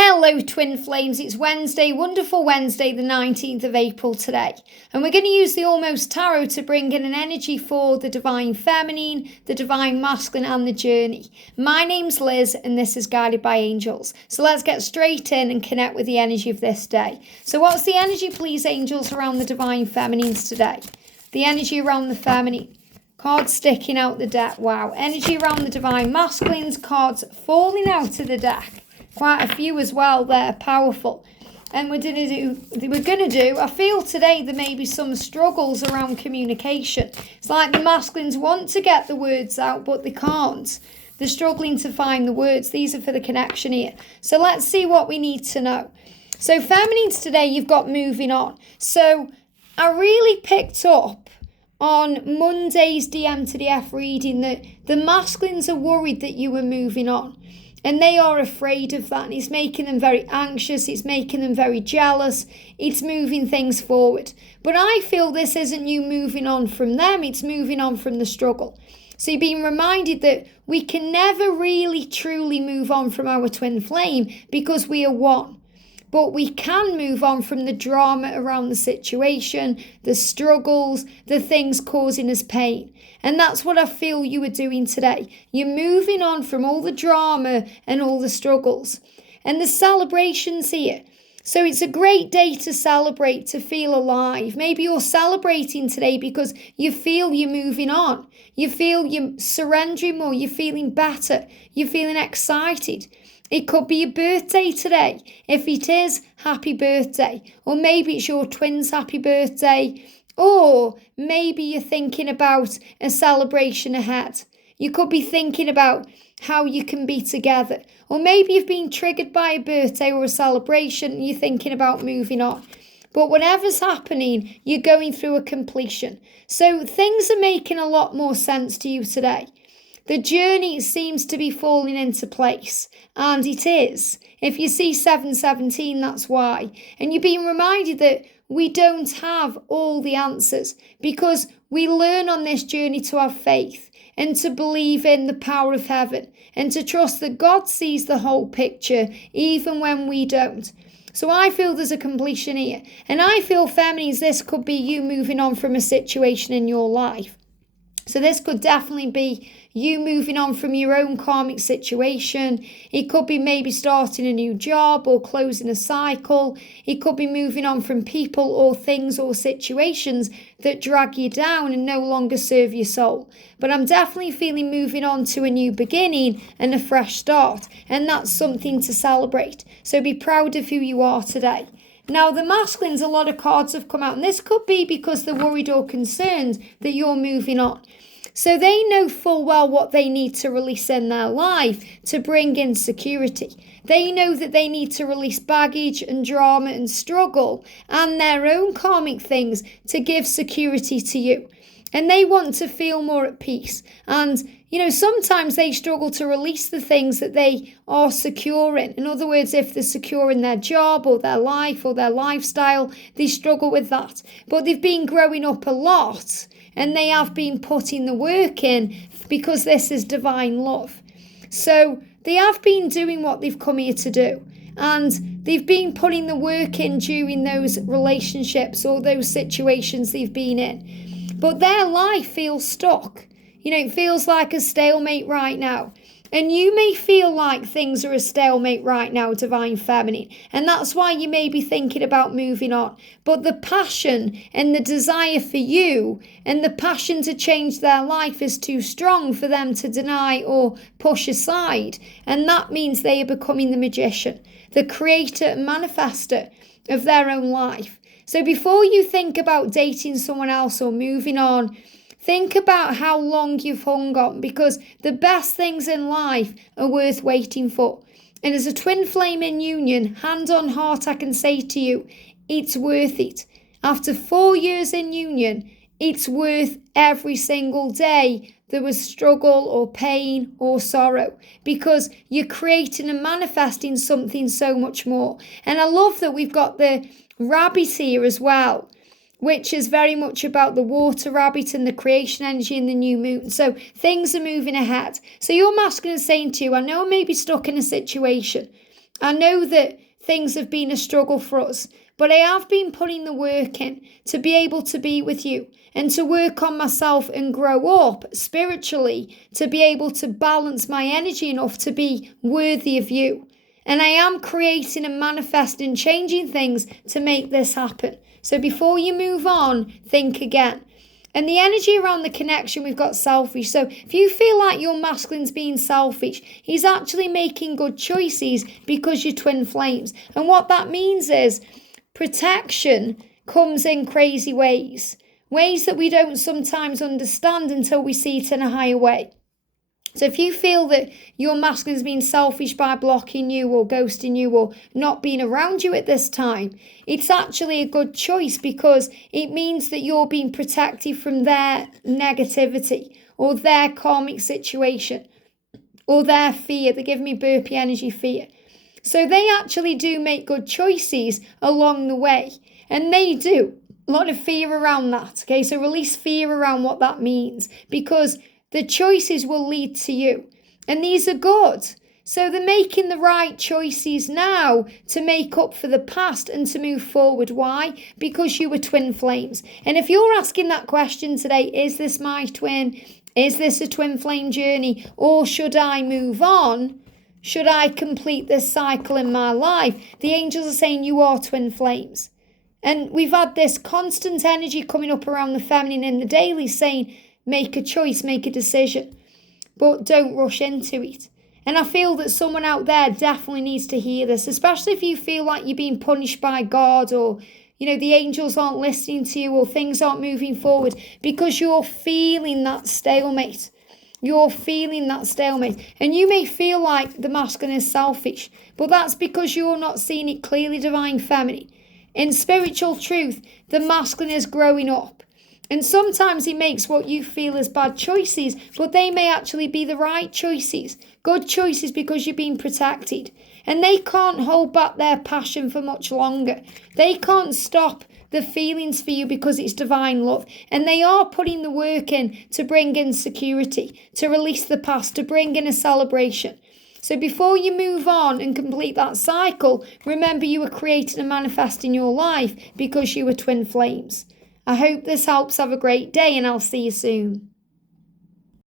Hello twin flames, it's Wednesday, wonderful Wednesday the 19th of April today. And we're going to use the Almost Tarot to bring in an energy for the Divine Feminine, the Divine Masculine and the Journey. My name's Liz and this is Guided by Angels. So let's get straight in and connect with the energy of this day. So what's the energy, please, angels, around the Divine Feminines today? The energy around the Feminine. Cards sticking out the deck, wow. Energy around the Divine Masculines, cards falling out of the deck. Quite a few as well, they're powerful. And we're gonna do, I feel today there may be some struggles around communication. It's like the masculines want to get the words out, but they can't. They're struggling to find the words. These are for the connection here. So let's see what we need to know. So feminines today, you've got moving on. So I really picked up on Monday's DM to the F reading that the masculines are worried that you were moving on. And they are afraid of that. And it's making them very anxious. It's making them very jealous. It's moving things forward. But I feel this isn't you moving on from them. It's moving on from the struggle. So you're being reminded that we can never really truly move on from our twin flame because we are one. But we can move on from the drama around the situation, the struggles, the things causing us pain. And that's what I feel you are doing today. You're moving on from all the drama and all the struggles. And the celebrations here. So it's a great day to celebrate, to feel alive. Maybe you're celebrating today because you feel you're moving on. You feel you're surrendering more. You're feeling better. You're feeling excited. It could be your birthday today. If it is, happy birthday. Or maybe it's your twins' happy birthday. Or maybe you're thinking about a celebration ahead. You could be thinking about how you can be together. Or maybe you've been triggered by a birthday or a celebration and you're thinking about moving on. But whatever's happening, you're going through a completion. So things are making a lot more sense to you today. The journey seems to be falling into place, and it is. If you see 717, that's why. And you're being reminded that we don't have all the answers because we learn on this journey to have faith and to believe in the power of heaven and to trust that God sees the whole picture even when we don't. So I feel there's a completion here. And I feel, feminines, this could be you moving on from a situation in your life. So this could definitely be you moving on from your own karmic situation. It could be maybe starting a new job or closing a cycle. It could be moving on from people or things or situations that drag you down and no longer serve your soul. But I'm definitely feeling moving on to a new beginning and a fresh start. And that's something to celebrate. So be proud of who you are today. Now, the masculines, a lot of cards have come out, and this could be because they're worried or concerned that you're moving on. So they know full well what they need to release in their life to bring in security. They know that they need to release baggage and drama and struggle and their own karmic things to give security to you. And they want to feel more at peace. And, sometimes they struggle to release the things that they are secure in. In other words, if they're secure in their job or their life or their lifestyle, they struggle with that. But they've been growing up a lot and they have been putting the work in because this is divine love. So they have been doing what they've come here to do. And they've been putting the work in during those relationships or those situations they've been in. But their life feels stuck. It feels like a stalemate right now. And you may feel like things are a stalemate right now, Divine Feminine. And that's why you may be thinking about moving on. But the passion and the desire for you and the passion to change their life is too strong for them to deny or push aside. And that means they are becoming the magician, the creator and manifester of their own life. So before you think about dating someone else or moving on, think about how long you've hung on, because the best things in life are worth waiting for. And as a twin flame in union, hand on heart, I can say to you, it's worth it. After 4 years in union, it's worth every single day there was struggle or pain or sorrow, because you're creating and manifesting something so much more. And I love that we've got the rabbit here as well, which is very much about the water rabbit and the creation energy and the new moon. So things are moving ahead. So your masculine is saying to you, I know I may be stuck in a situation. I know that things have been a struggle for us, but I have been putting the work in to be able to be with you and to work on myself and grow up spiritually to be able to balance my energy enough to be worthy of you. And I am creating and manifesting, changing things to make this happen. So before you move on, think again. And the energy around the connection, we've got selfish. So if you feel like your masculine's being selfish, he's actually making good choices because you're twin flames. And what that means is protection comes in crazy ways that we don't sometimes understand until we see it in a higher way. So if you feel that your masculine's being selfish by blocking you or ghosting you or not being around you at this time, it's actually a good choice because it means that you're being protected from their negativity or their karmic situation or their fear. They're giving me burpee energy, fear. So they actually do make good choices along the way, and they do. A lot of fear around that, okay? So release fear around what that means because the choices will lead to you. And these are good. So they're making the right choices now to make up for the past and to move forward. Why? Because you were twin flames. And if you're asking that question today, is this my twin? Is this a twin flame journey? Or should I move on? Should I complete this cycle in my life? The angels are saying you are twin flames. And we've had this constant energy coming up around the feminine in the daily saying, make a choice, make a decision, but don't rush into it. And I feel that someone out there definitely needs to hear this, especially if you feel like you're being punished by God or, the angels aren't listening to you or things aren't moving forward because you're feeling that stalemate. You're feeling that stalemate. And you may feel like the masculine is selfish, but that's because you're not seeing it clearly, divine feminine. In spiritual truth, the masculine is growing up. And sometimes he makes what you feel as bad choices, but they may actually be the right choices. Good choices because you're being protected. And they can't hold back their passion for much longer. They can't stop the feelings for you because it's divine love. And they are putting the work in to bring in security, to release the past, to bring in a celebration. So before you move on and complete that cycle, remember you were creating and manifesting your life because you were twin flames. I hope this helps. Have a great day and I'll see you soon.